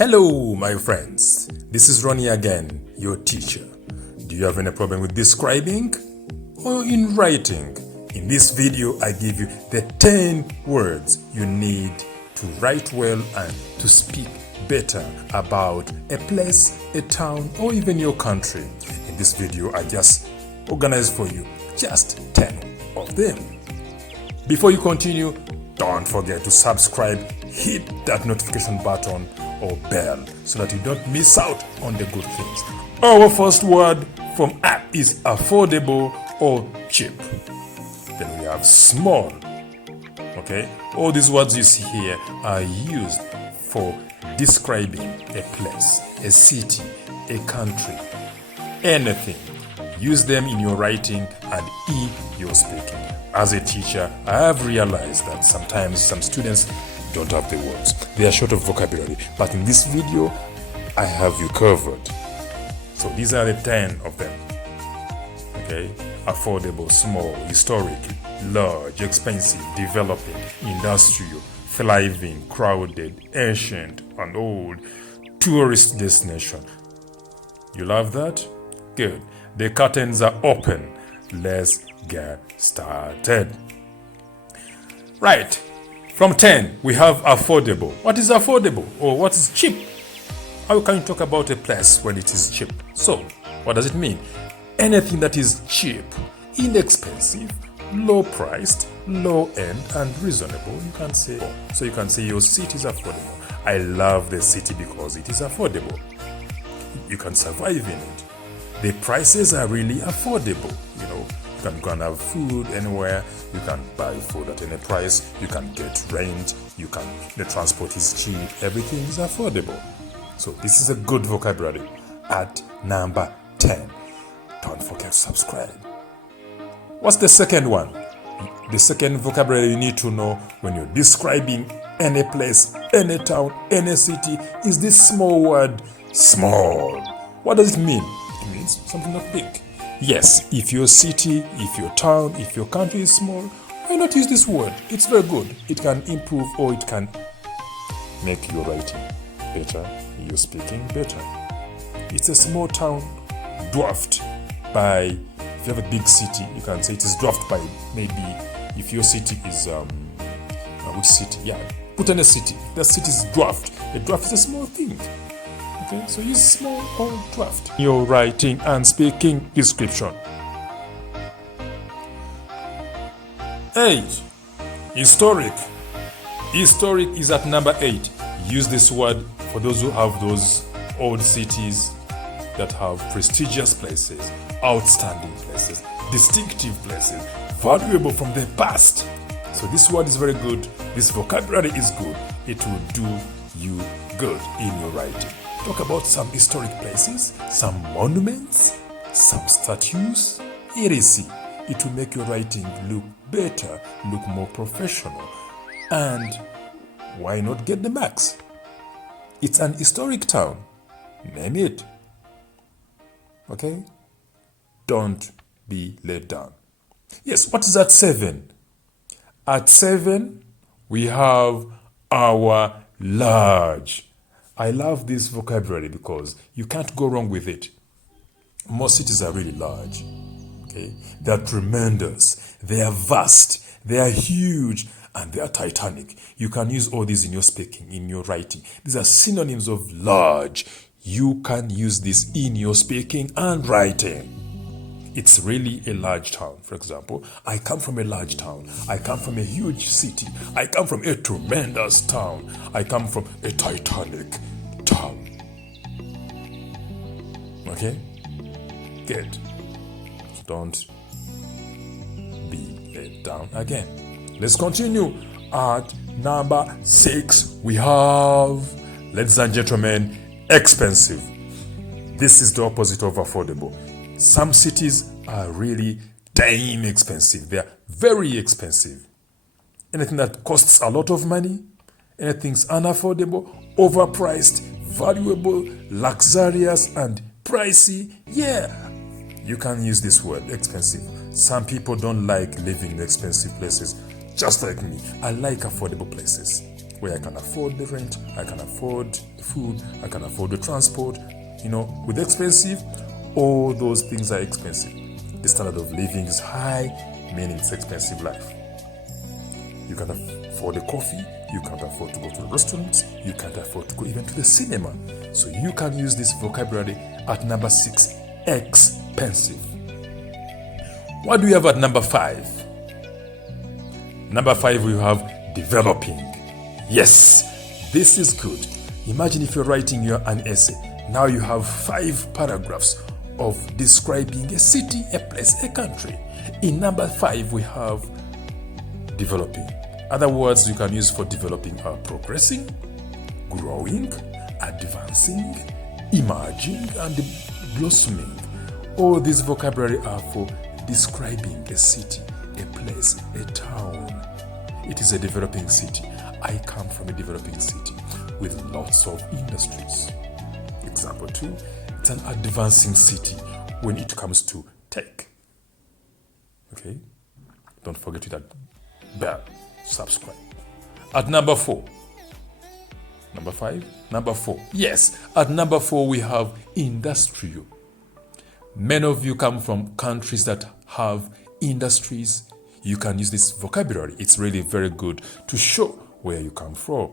Hello, my friends. This is Ronnie again, your teacher. Do you have any problem with describing or in writing? In this video, I give you the 10 words you need to write well and to speak better about a place, a town, or even your country. In this video, I just organized for you just 10 of them. Before you continue, don't forget to subscribe, hit that notification button or bell so that you don't miss out on the good things. Our first word from app is affordable or cheap. Then we have small. Okay, all these words you see here are used for describing a place, a city, a country, anything. Use them in your writing and in your speaking. As a teacher, I have realized that sometimes some students don't have the words. They are short of vocabulary. But in this video, I have you covered. So these are the 10 of them. Okay? Affordable, small, historic, large, expensive, developing, industrial, thriving, crowded, ancient, and old, tourist destination. You love that? Good. The curtains are open. Let's get started. Right. From 10, we have affordable. What is affordable or what is cheap? How can you talk about a place when it is cheap? So, what does it mean? Anything that is cheap, inexpensive, low priced, low end, and reasonable, you can say. So you can say your city is affordable. I love the city because it is affordable. You can survive in it. The prices are really affordable, you know. You can go and have food anywhere. You can buy food at any price. You can get rent. The transport is cheap. Everything is affordable. So this is a good vocabulary at number 10. Don't forget to subscribe. What's the second one? The second vocabulary you need to know when you're describing any place, any town, any city is this small word, small. What does it mean? It means something not big. Yes, if your city, if your town, if your country is small, why not use this word? It's very good. It can improve or it can make your writing better, your speaking better. It's a small town dwarfed by, if you have a big city, you can say it is dwarfed by maybe, if your city is, which city? Yeah, put in a city. The city is dwarfed. A dwarf is a small thing. Okay, so use small or dwarfed. Your writing and speaking description. 8. Historic. Historic is at number 8. Use this word for those who have those old cities that have prestigious places, outstanding places, distinctive places, valuable from the past. So this word is very good. This vocabulary is good. It will do you good in your writing. Talk about some historic places, some monuments, some statues, etc. It will make your writing look better, look more professional. And why not get the marks? It's an historic town. Name it. Okay? Don't be let down. Yes, what is at 7? At 7, we have our large. I love this vocabulary because you can't go wrong with it. Most cities are really large. Okay? They are tremendous. They are vast. They are huge. And they are titanic. You can use all these in your speaking, in your writing. These are synonyms of large. You can use this in your speaking and writing. It's really a large town. For example, I come from a large town. I come from a huge city. I come from a tremendous town. I come from a titanic town. Okay? Good. Don't be let down again. Let's continue. At number 6, we have, ladies and gentlemen, expensive. This is the opposite of affordable. Some cities are really damn expensive. They are very expensive. Anything that costs a lot of money, anything's unaffordable, overpriced, valuable, luxurious, and pricey, yeah, you can use this word, expensive. Some people don't like living in expensive places. Just like me, I like affordable places. where I can afford the rent, I can afford the food, I can afford the transport. With expensive, all those things are expensive. The standard of living is high, meaning it's expensive life. You can afford a coffee, you can't afford to go to the restaurants, you can't afford to go even to the cinema. So you can use this vocabulary at number 6, expensive. What do we have at number 5? Number 5, we have developing. Yes, this is good. Imagine if you're writing an essay. Now you have 5 paragraphs of describing a city, a place, a country. In number 5, we have developing. Other words you can use for developing are progressing, growing, advancing, emerging, and blossoming. All these vocabulary are for describing a city, a place, a town. It is a developing city. I come from a developing city with lots of industries. Example 2, it's an advancing city when it comes to tech. Okay? Don't forget to hit that bell. Subscribe. At number 4. Number 5? Number 4. Yes, at number 4 we have industrial. Many of you come from countries that have industries. You can use this vocabulary. It's really very good to show where you come from.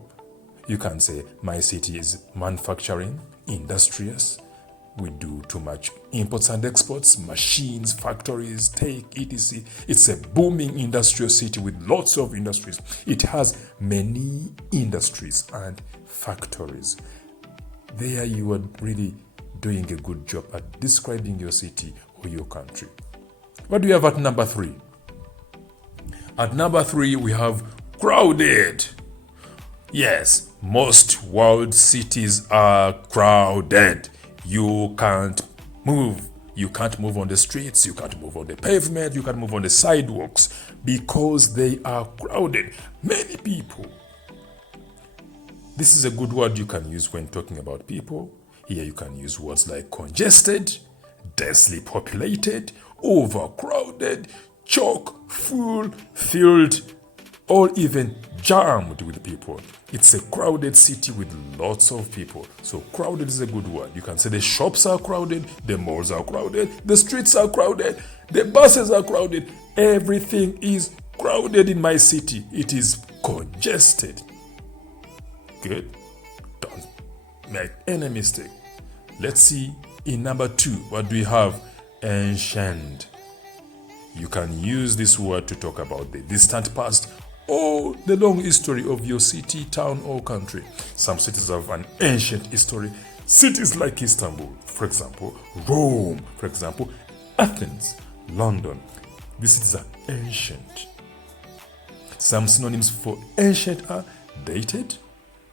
You can say, my city is manufacturing, industrious. We do too much imports and exports, machines, factories, tech, etc. It's a booming industrial city with lots of industries. It has many industries and factories. There you are really doing a good job at describing your city or your country. What do we have at number 3? At number 3, we have crowded. Yes, most world cities are crowded. You can't move. You can't move on the streets. You can't move on the pavement. You can't move on the sidewalks because they are crowded. Many people. This is a good word you can use when talking about people. Here you can use words like congested, densely populated, overcrowded, chock full, filled, or even jammed with people. It's a crowded city with lots of people. So crowded is a good word. You can say the shops are crowded, the malls are crowded, the streets are crowded, the buses are crowded. Everything is crowded in my city. It is congested. Good. Don't make any mistake. Let's see in number 2, what do we have? Ancient. You can use this word to talk about the distant past or the long history of your city, town, or country. Some cities have an ancient history. Cities like Istanbul, for example, Rome, for example, Athens, London. These cities are ancient. Some synonyms for ancient are dated,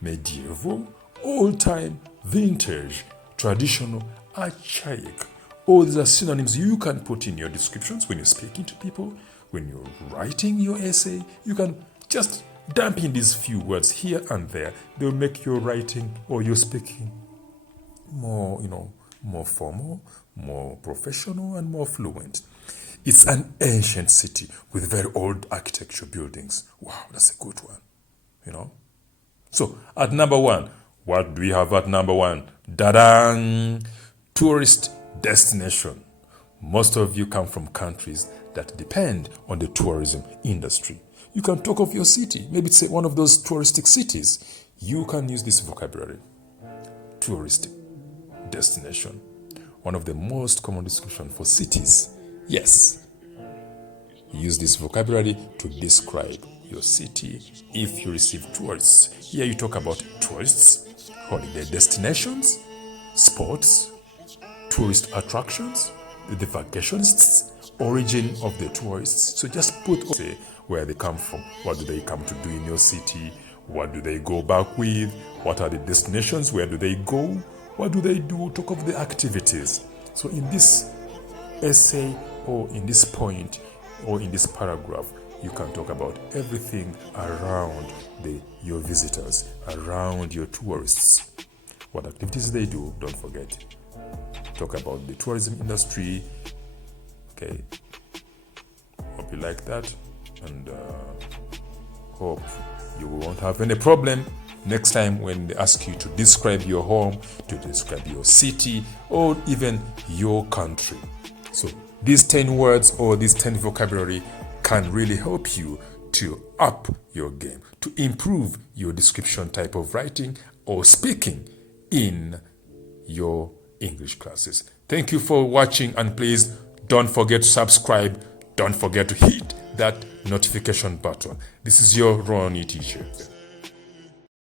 medieval, old-time, vintage, traditional, archaic. All these are synonyms you can put in your descriptions when you're speaking to people. When you're writing your essay, you can just dump in these few words here and there. They'll make your writing or your speaking more, more formal, more professional, and more fluent. It's an ancient city with very old architecture buildings. Wow, that's a good one, So, at number 1, what do we have at number 1? Da-dang! Tourist destination. Most of you come from countries that depend on the tourism industry. You can talk of your city. Maybe it's one of those touristic cities. You can use this vocabulary. Touristic destination. One of the most common descriptions for cities. Yes. Use this vocabulary to describe your city if you receive tourists. Here you talk about tourists, holiday destinations, sports, tourist attractions, the vacationists, origin of the tourists. So just put where they come from. What do they come to do in your city? What do they go back with? What are the destinations? Where do they go? What do they do? Talk of the activities. So in this essay or in this point or in this paragraph, you can talk about everything around your visitors, around your tourists. What activities they do, don't forget. Talk about the tourism industry. Okay. Hope you like that, and hope you won't have any problem next time when they ask you to describe your home, to describe your city, or even your country. So these 10 words or these 10 vocabulary can really help you to up your game, to improve your description type of writing or speaking in your English classes. Thank you for watching, and please don't forget to subscribe. Don't forget to hit that notification button. This is your Ronnie teacher.